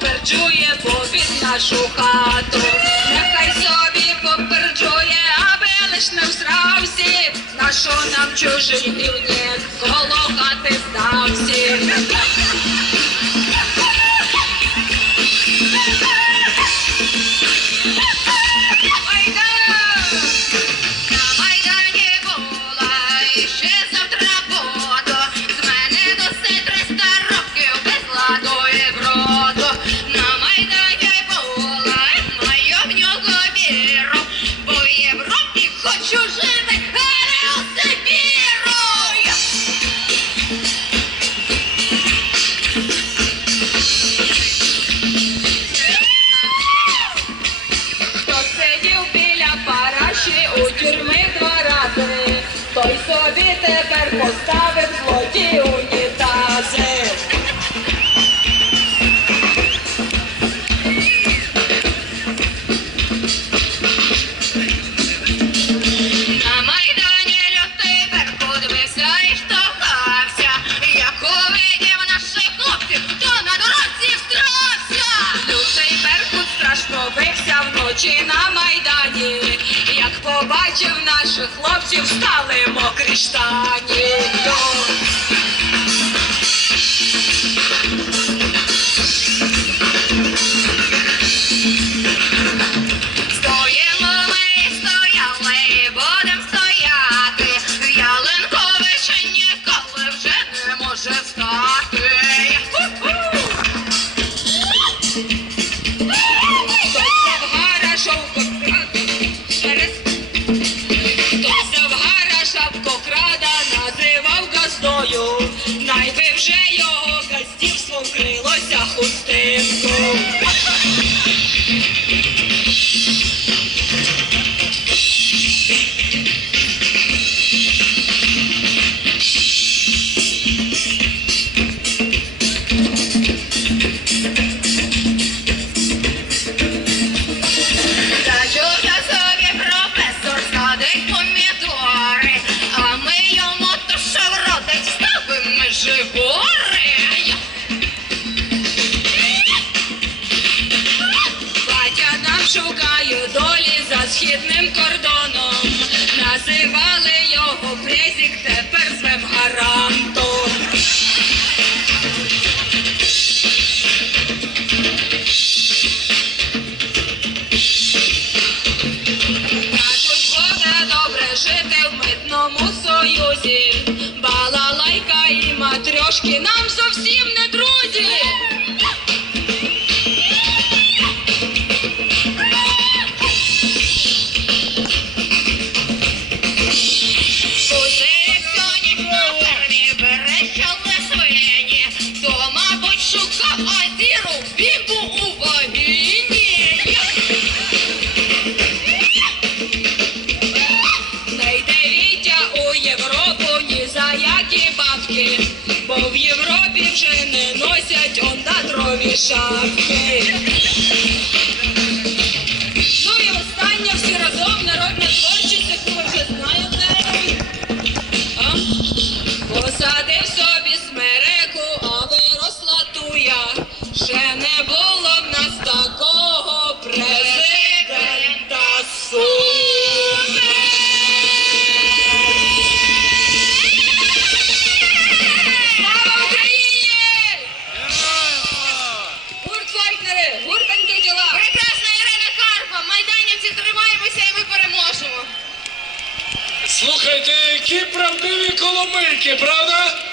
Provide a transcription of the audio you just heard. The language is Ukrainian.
поперджує, бо нашу хату, нехай собі поперджує, аби лиш не всравсі, на що нам чужий рівні, коло хати здався. очі у тюрми два рази, той собі тепер постав. побачив наших хлопців, стали мокрі штані. східним кордоном, називали його презік, тепер звем гарантом. Кажуть, буде добре жити в митному союзі, балалайка і матрьошки нам зовсім не друзі. shot. Слухайте, які правдиві коломийки, правда?